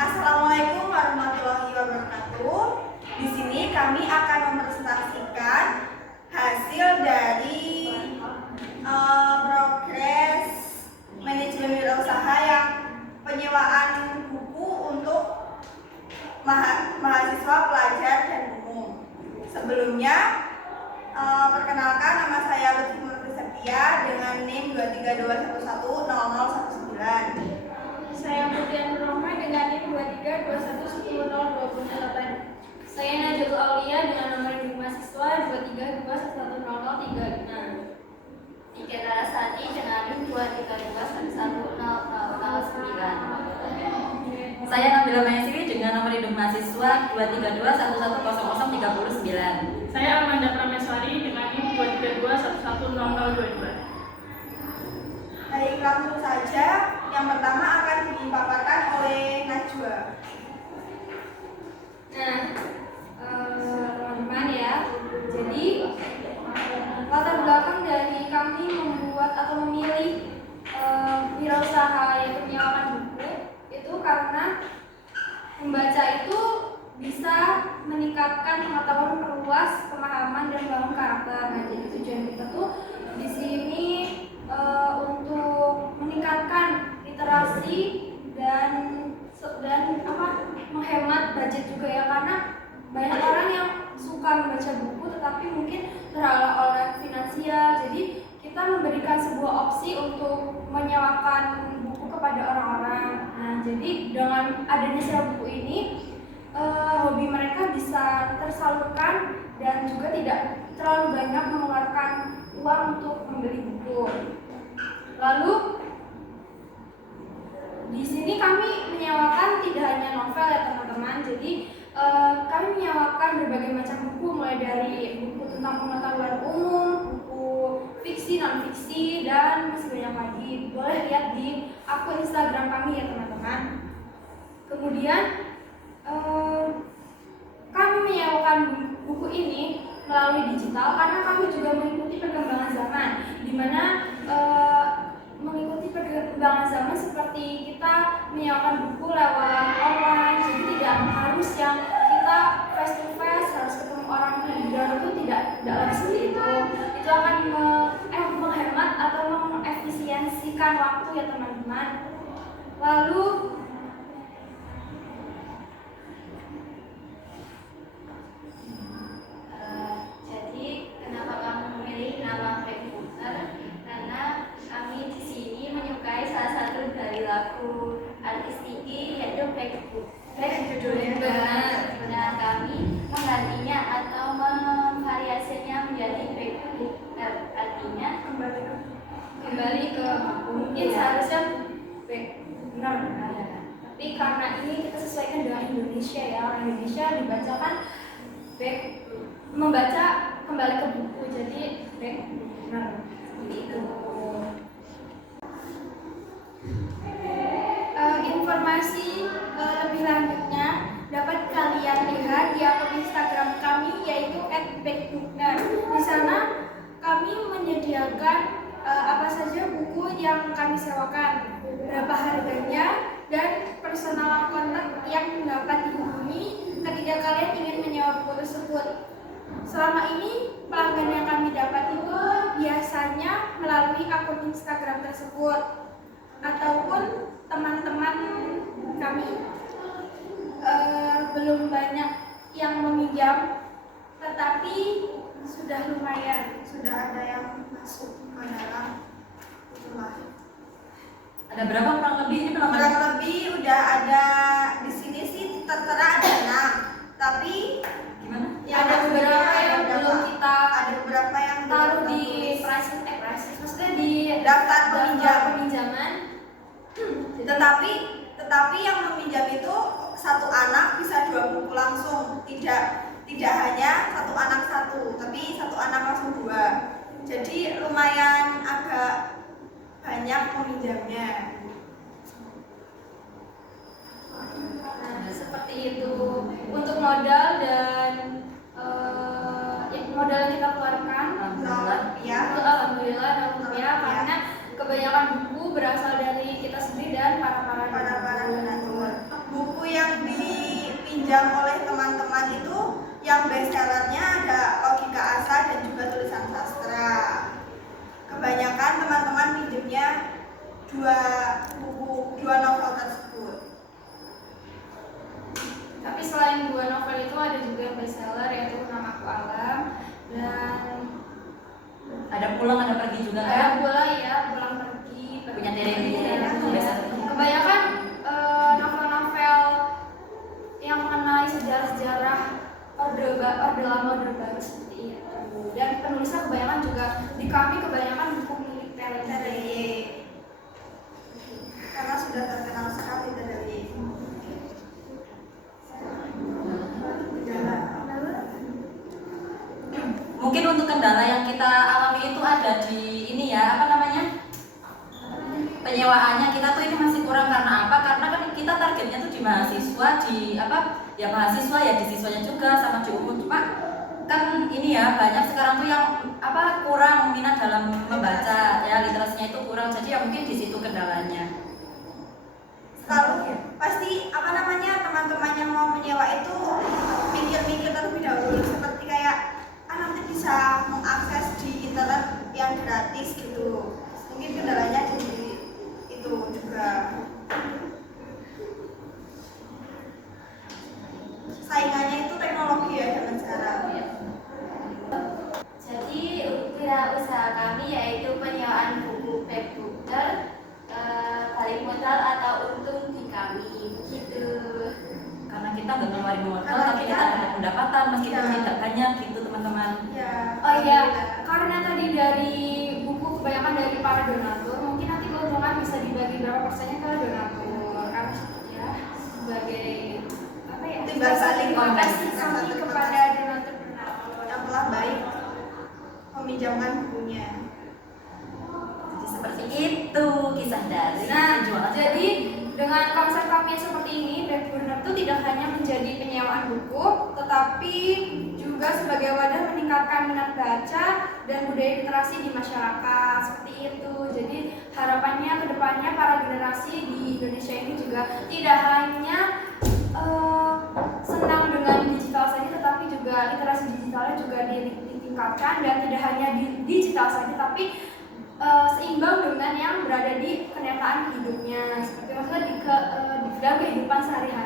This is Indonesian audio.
Assalamualaikum warahmatullahi wabarakatuh. Di sini kami akan mempresentasikan hasil dari progres manajemen wirausaha yang penyewaan buku untuk mahasiswa, pelajar, dan umum. Sebelumnya, perkenalkan, nama saya Lutfi Murti Septia dengan NIM 232110019. Saya Putri Rohma dengan NIM 23211028. Saya Najul Aulia dengan nomor induk mahasiswa 23211036. Ika Narasati dengan NIM 23211009. Saya Nabila Mayasiri dengan nomor induk mahasiswa 232110039. Saya Amanda Prameswari dengan NIM 232110022. Baik, langsung saja. Yang pertama akan dipaparkan oleh Najwa. Nah, teman-teman ya, jadi latar belakang dari kami membuat atau memilih wirausaha yang menyewakan buku itu karena membaca itu bisa meningkatkan pengetahuan, perluas pemahaman, dan bangun karakter. Nah, jadi tujuan kita tuh di sini untuk meningkatkan literasi dan menghemat budget juga ya, karena banyak orang yang suka membaca buku tetapi mungkin terhalang oleh finansial. Jadi kita memberikan sebuah opsi untuk menyewakan buku kepada orang-orang. Nah, jadi dengan adanya sewa buku ini hobi mereka bisa tersalurkan dan juga tidak terlalu banyak mengeluarkan uang untuk membeli buku. Lalu di sini kami menyewakan tidak hanya novel ya teman-teman. Jadi kami menyewakan berbagai macam buku, mulai dari buku tentang pengetahuan umum, buku fiksi, non-fiksi, dan masih banyak lagi. Boleh lihat di akun Instagram kami ya teman-teman. Kemudian kami menyewakan buku ini melalui digital karena kami juga mengikuti perkembangan zaman, di mana mengikuti perkembangan zaman seperti kita menyewakan buku lewat online, jadi tidak harus yang kita face to face harus ketemu orang di luar, itu tidak lagi seperti itu. Itu akan menghemat atau mengefisiensikan waktu ya teman-teman. Lalu Jadi kenapa kamu memilih nama Backbooker? Karena kami di sini menyukai salah satu dari lagu artis Tiki, yaitu Backbook. judulnya benar. Nah, kami menggantinya atau memvariasinya menjadi Backbooker, artinya kembali ke buku. Mungkin seharusnya benar, tapi karena ini kita sesuaikan dengan Indonesia ya, orang Indonesia dibacakan membaca kembali ke buku, jadi benar seperti itu. Informasi lebih lanjutnya dapat kalian lihat di akun Instagram kami, yaitu @backbookner. Di sana kami menyediakan apa saja buku yang kami sewakan, berapa harganya, dan personal kontak yang dapat dihubungi ketika kalian ingin menyewa buku tersebut. Selama ini pelanggan yang kami dapat itu biasanya melalui akun Instagram tersebut ataupun teman-teman kami. Belum banyak yang meminjam, tetapi sudah lumayan, Sudah ada yang masuk ke dalam itulah. Ada berapa kurang lebih ini Kurang pelanggan? lebih udah ada di sini sih tertera ada 6, tapi Gimana? ada beberapa yang belum kita ada beberapa yang taruh belum di tertulis. prices, maksudnya di Daftar peminjaman. Tetapi yang meminjam itu satu anak bisa 2 buku langsung, tidak hanya satu anak satu, tapi satu anak langsung 2. Jadi lumayan agak banyak peminjamnya. Nah, seperti itu untuk modal dan modal yang kita keluarkan. Alhamdulillah. Ya. Alhamdulillah karena kebanyakan buku berasal dari kita sendiri dan para donatur. Buku dipinjam oleh teman-teman itu yang bestsellernya ada Logika Asa dan juga Tulisan Sastra. Kebanyakan teman-teman pinjamnya dua novel tersebut. Tapi selain dua novel itu ada juga yang bestseller yaitu Namaku Alam dan Ada pulang, ada pergi juga ada kan? pula ya Pulang Pergi. Punya Tere. Iya. Kebanyakan novel-novel yang mengenai sejarah-sejarah Orde Lama Orde Baru seperti itu. Dan penulisnya kebanyakan juga di kami kebanyakan buku milik Tere. Karena sudah terkenal sekali dari Mungkin untuk kendala yang kita alami itu ada di ini ya, apa namanya? Penyewaannya kita tuh ini masih kurang karena apa? Karena kan kita targetnya tuh di mahasiswa, di apa? Ya mahasiswa ya di siswanya juga sama di umum. Cuma kan ini ya banyak sekarang tuh yang apa kurang minat dalam membaca ya, literasinya itu kurang. Jadi ya mungkin di situ kendalanya. selalu pasti apa namanya teman-teman yang mau menyewa itu mikir-mikir terlebih dahulu seperti kayak nanti bisa mengakses di internet yang gratis gitu. Mungkin kendalanya di itu juga. Saingannya itu teknologi ya zaman sekarang. Jadi usaha kami yaitu penyewaan buku Pebooker, balik modal atau untung di kami begitu. Karena kita nggak ngeluarin modal Karena tapi kita kita- ada pendapatan meskipun Ya. tidak banyak gitu teman-teman. Ya. Oh iya, karena tadi dari buku kebanyakan dari para donatur, mungkin nanti keuntungan bisa dibagi berapa persennya ke donatur. Kami ya sebagai apa ya? Timbal balik terima kasih terima kami kasih. kepada donatur-donatur. Yang telah baik meminjamkan bukunya. Jadi seperti itu kisah dari Nah, penjualan. jadi dengan konsep kami yang seperti ini, Pebooker itu tidak hanya menjadi penyewaan buku, tetapi juga sebagai wadah meningkatkan minat baca dan budaya literasi di masyarakat seperti itu. Jadi harapannya kedepannya para generasi di Indonesia ini juga tidak hanya senang dengan digital saja, tetapi juga literasi digitalnya juga ditingkatkan dan tidak hanya di digital saja, tapi seimbang dengan yang berada di kenyataan hidupnya seperti maksudnya di dalam kehidupan sehari-hari.